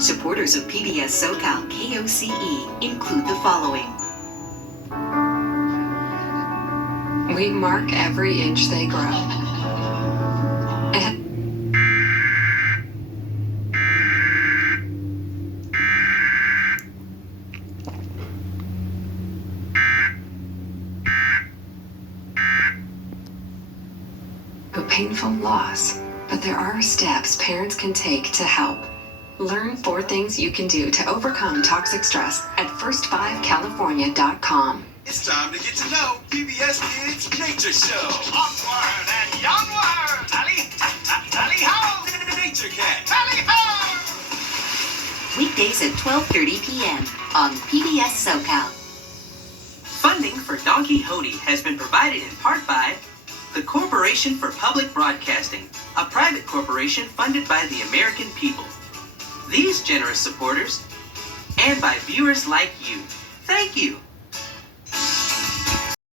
Supporters of PBS SoCal KOCE include the following. We mark every inch they grow. A painful loss, but there are steps parents can take to help. Learn 4 things you can do to overcome toxic stress at first5california.com. It's time to get to know PBS Kids Nature Show. Onward and onward! Tally, tally ho! Nature Cat. Tally ho! Weekdays at 12:30 p.m. on PBS SoCal. Funding for Donkey Hody has been provided in part by the Corporation for Public Broadcasting, a private corporation funded by the American people. These generous supporters, and by viewers like you. Thank you.